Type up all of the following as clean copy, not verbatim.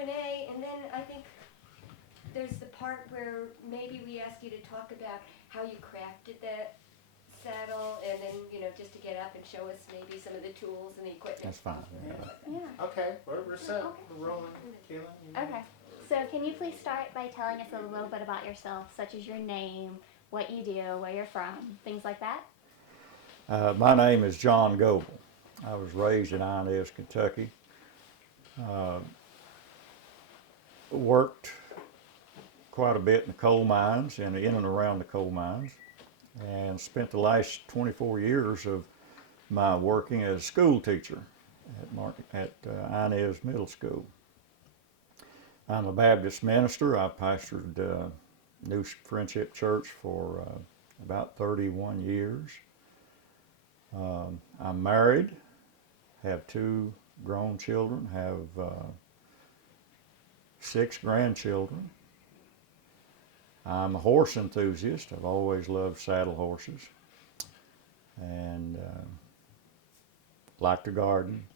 Q&A, and then I think there's the part where maybe we ask you to talk about how you crafted that saddle, and then, just to get up and show us maybe some of the tools and the equipment. That's fine. Yeah. Okay, we're set. Okay. We're rolling. Kayla, you Okay. So can you please start by telling us a little bit about yourself, such as your name, what you do, where you're from, things like that? My name is John Goble. I was raised in Inez, Kentucky. Worked quite a bit in the coal mines and in and around the coal mines, and spent the last 24 years of my working as a school teacher at Inez Middle School. I'm a Baptist minister. I pastored New Friendship Church for about 31 years. I'm married, have 2 grown children, have 6 grandchildren. I'm a horse enthusiast. I've always loved saddle horses, and like to garden.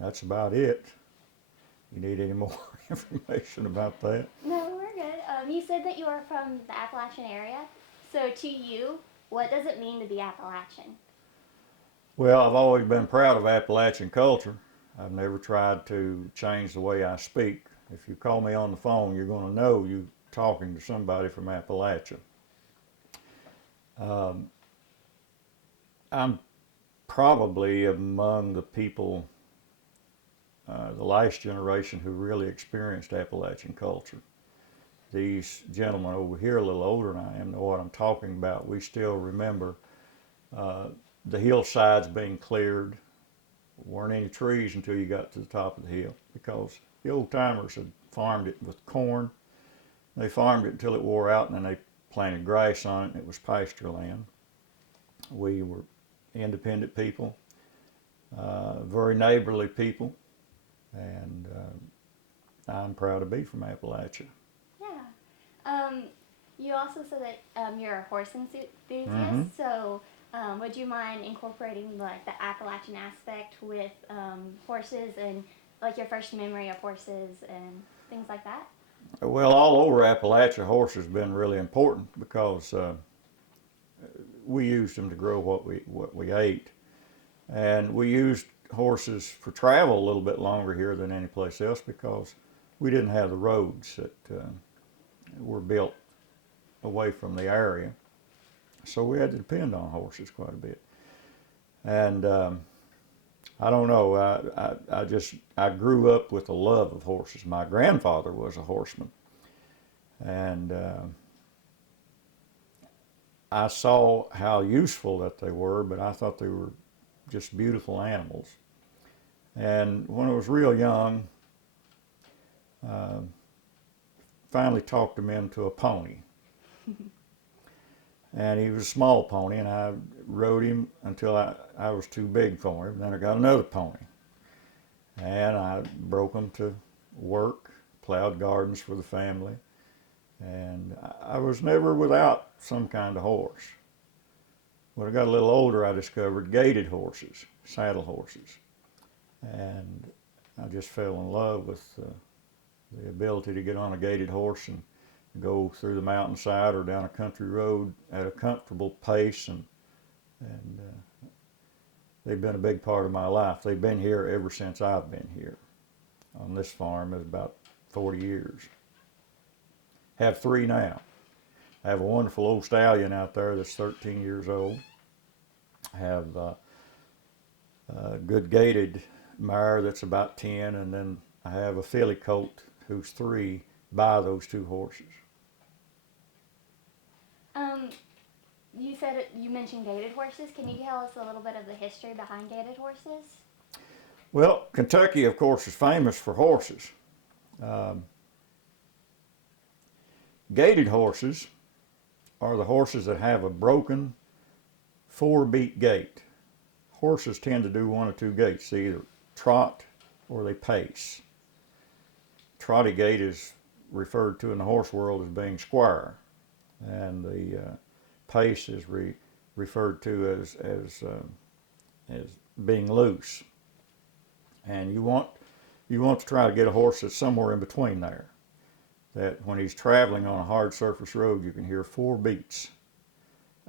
That's about it. You need any more information about that? No, we're good. You said that you are from the Appalachian area. So to you, what does it mean to be Appalachian? Well, I've always been proud of Appalachian culture. I've never tried to change the way I speak. If you call me on the phone, you're going to know you're talking to somebody from Appalachia. I'm probably among the people, the last generation, who really experienced Appalachian culture. These gentlemen over here, a little older than I am, know what I'm talking about. We still remember the hillsides being cleared. Weren't any trees until you got to the top of the hill, because the old timers had farmed it with corn. They farmed it until it wore out, and then they planted grass on it, and it was pasture land. We were independent people, very neighborly people, and I'm proud to be from Appalachia. Yeah. You also said that you're a horse enthusiast. Mm-hmm. So would you mind incorporating like the Appalachian aspect with horses and like your first memory of horses and things like that? Well, all over Appalachia, horses have been really important, because we used them to grow what we ate, and we used horses for travel a little bit longer here than any place else, because we didn't have the roads that were built away from the area, so we had to depend on horses quite a bit. And I don't know, I grew up with a love of horses. My grandfather was a horseman, and I saw how useful that they were, but I thought they were just beautiful animals. And when I was real young, finally talked him into a pony. And he was a small pony, and I rode him until I was too big for him. Then I got another pony, and I broke him to work, plowed gardens for the family, and I was never without some kind of horse. When I got a little older, I discovered gaited horses, saddle horses, and I just fell in love with the ability to get on a gaited horse and go through the mountainside or down a country road at a comfortable pace, and they've been a big part of my life. They've been here ever since I've been here on this farm. It's about 40 years. Have 3 now. I have a wonderful old stallion out there that's 13 years old. I have a good gaited mare that's about 10, and then I have a filly colt who's 3 by those 2 horses. You mentioned gaited horses. Can you tell us a little bit of the history behind gaited horses? Well, Kentucky, of course, is famous for horses. Gaited horses are the horses that have a broken 4-beat gait. Horses tend to do 1 or 2 gaits. They either trot or they pace. Trotty gait is referred to in the horse world as being square, and the pace is referred to as being loose. And you want you want to try to get a horse that's somewhere in between there. That when he's traveling on a hard surface road, you can hear 4 beats.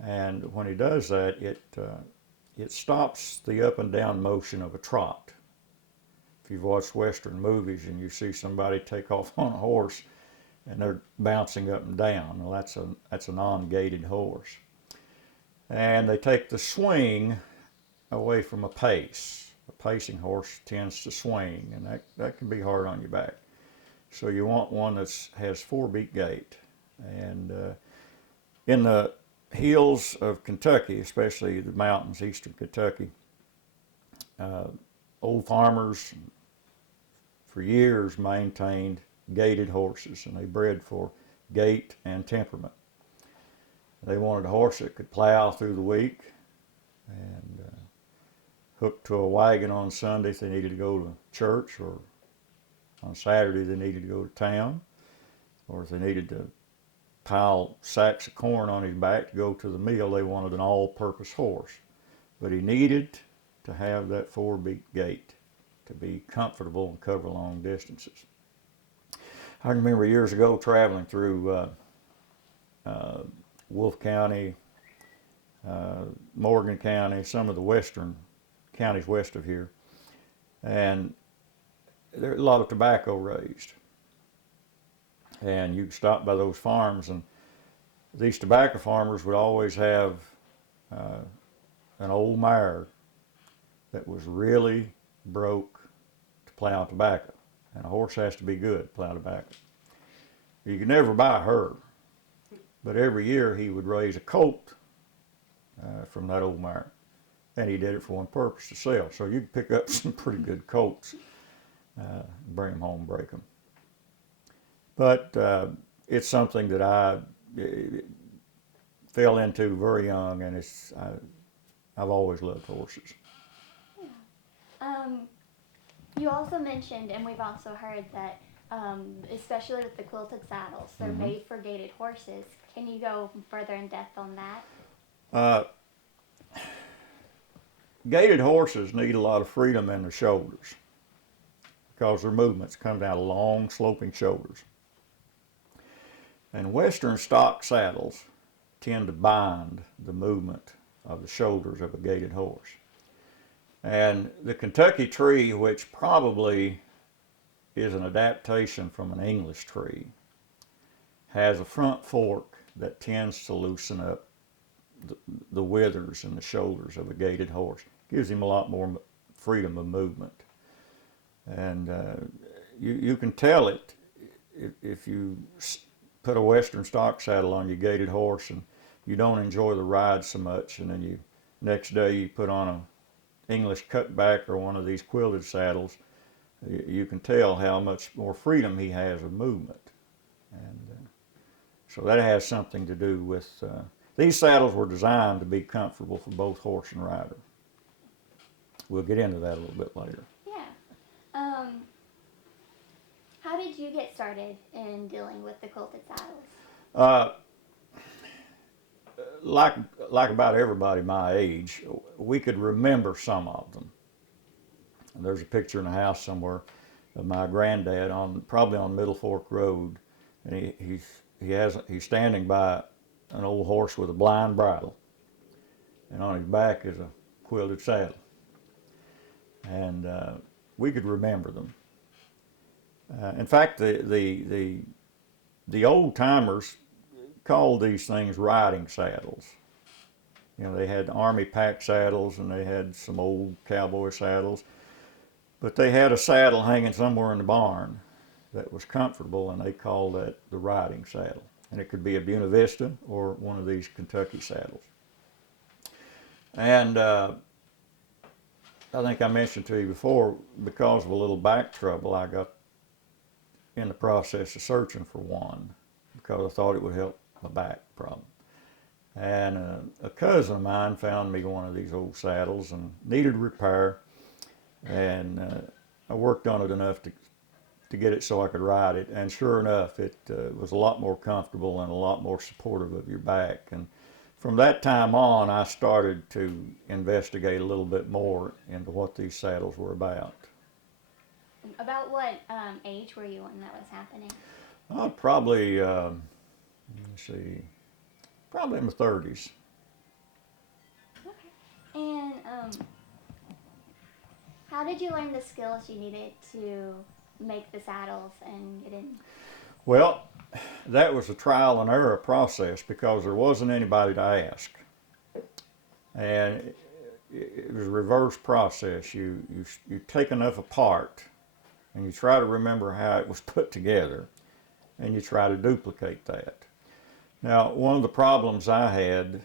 And when he does that, it stops the up and down motion of a trot. If you've watched Western movies and you see somebody take off on a horse and they're bouncing up and down, well, that's a non-gaited horse. And they take the swing away from a pace. A pacing horse tends to swing, and that can be hard on your back. So you want one that has 4-beat gait. And in the hills of Kentucky, especially the mountains, eastern Kentucky, old farmers for years maintained gaited horses, and they bred for gait and temperament. They wanted a horse that could plow through the week and hook to a wagon on Sunday if they needed to go to church, or on Saturday they needed to go to town, or if they needed to pile sacks of corn on his back to go to the mill. They wanted an all-purpose horse. But he needed to have that 4-beat gait to be comfortable and cover long distances. I remember years ago traveling through Wolfe County, Morgan County, some of the western counties west of here, and there's a lot of tobacco raised. And you could stop by those farms, and these tobacco farmers would always have an old mare that was really broke to plow tobacco. And a horse has to be good to plow tobacco. You could never buy her, but every year he would raise a colt from that old mare. And he did it for one purpose, to sell. So you could pick up some pretty good colts, bring them home, break them. But it's something that I fell into very young, and I've always loved horses. Yeah. You also mentioned, and we've also heard that, especially with the quilted saddles, they're made for gaited horses. Can you go further in depth on that? Gaited horses need a lot of freedom in their shoulders because their movements come down long, sloping shoulders. And Western stock saddles tend to bind the movement of the shoulders of a gaited horse. And the Kentucky tree, which probably is an adaptation from an English tree, has a front fork that tends to loosen up the withers and the shoulders of a gaited horse. Gives him a lot more freedom of movement. And you can tell it if you put a Western stock saddle on your gaited horse and you don't enjoy the ride so much, and then next day you put on a English cutback or one of these quilted saddles, you can tell how much more freedom he has of movement. And so that has something to do with, these saddles were designed to be comfortable for both horse and rider. We'll get into that a little bit later. Yeah. How did you get started in dealing with the quilted saddles? Like about everybody my age, we could remember some of them. And there's a picture in the house somewhere of my granddad probably on Middle Fork Road, and he's standing by an old horse with a blind bridle, and on his back is a quilted saddle. And we could remember them. In fact, the old timers called these things riding saddles. You know, they had army pack saddles and they had some old cowboy saddles, but they had a saddle hanging somewhere in the barn that was comfortable, and they called that the riding saddle. And it could be a Buena Vista or one of these Kentucky saddles. And I think I mentioned to you before, because of a little back trouble, I got in the process of searching for one because I thought it would help my back problem. And a cousin of mine found me one of these old saddles and needed repair, and I worked on it enough to get it so I could ride it, and sure enough, it was a lot more comfortable and a lot more supportive of your back. And from that time on, I started to investigate a little bit more into what these saddles were about. About what age were you when that was happening? Probably, let's see, probably in my 30s. Okay. And how did you learn the skills you needed to make the saddles and get in? Well, that was a trial and error process because there wasn't anybody to ask. And it was a reverse process. You take enough apart and you try to remember how it was put together and you try to duplicate that. Now, one of the problems I had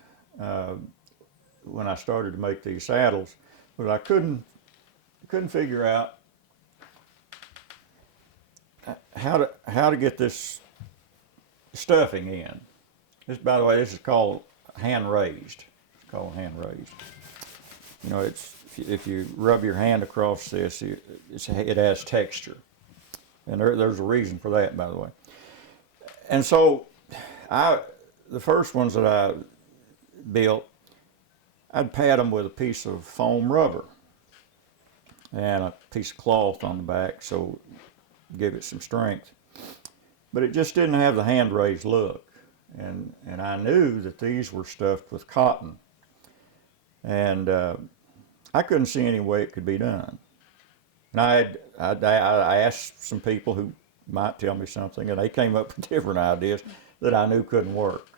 when I started to make these saddles was I couldn't figure out how to get this stuffing in. This, by the way, this is called hand raised. It's called hand raised. You know, it's if you rub your hand across this, it has texture, and there's a reason for that, by the way. And so, the first ones that I built, I'd pad them with a piece of foam rubber and a piece of cloth on the back, so give it some strength. But it just didn't have the hand raised look, and I knew that these were stuffed with cotton, and I couldn't see any way it could be done. And I asked some people who might tell me something, and they came up with different ideas that I knew couldn't work.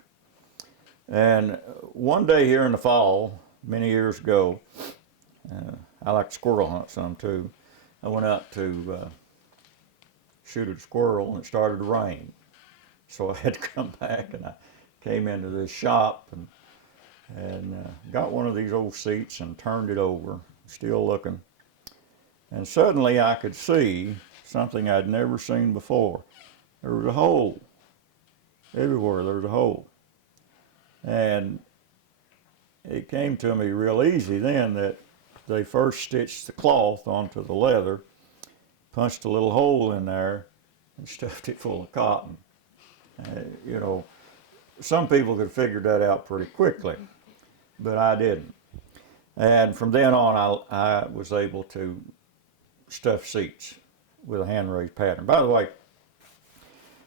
And one day here in the fall, many years ago, I like to squirrel hunt some too. I went out to shoot a squirrel, and it started to rain. So I had to come back, and I came into this shop and got one of these old seats and turned it over, still looking. And suddenly I could see something I'd never seen before. There was a hole. Everywhere there was a hole. And it came to me real easy then that they first stitched the cloth onto the leather, punched a little hole in there, and stuffed it full of cotton. You know, some people could have figured that out pretty quickly, but I didn't. And from then on, I was able to stuff seats with a hand-raised pattern. By the way,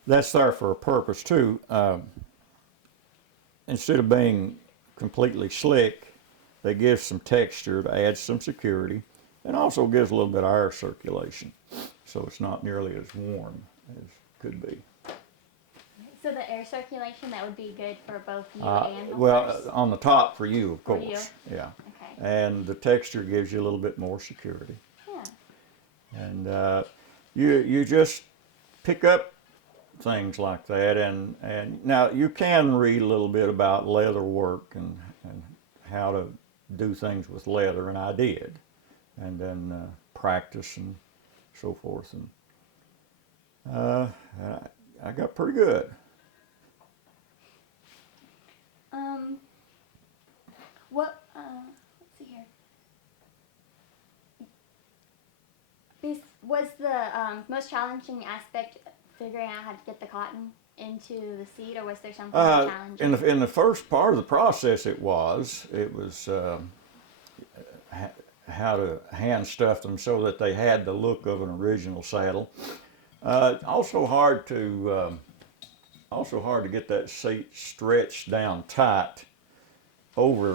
that's there for a purpose too. Instead of being completely slick, they give some texture to add some security, and also gives a little bit of air circulation, so it's not nearly as warm as could be. So the air circulation, that would be good for both you and the Well, horse? on the top for you, of For course. you? Yeah. Okay. And the texture gives you a little bit more security. Yeah. And you just pick up things like that, and now you can read a little bit about leather work and how to do things with leather, and I did, and then practice and so forth, and I got pretty good. Let's see here. Was the most challenging aspect figuring out how to get the cotton into the seat, or was there something more challenging? In the first part of the process, it was how to hand stuff them so that they had the look of an original saddle. Also hard to get that seat stretched down tight over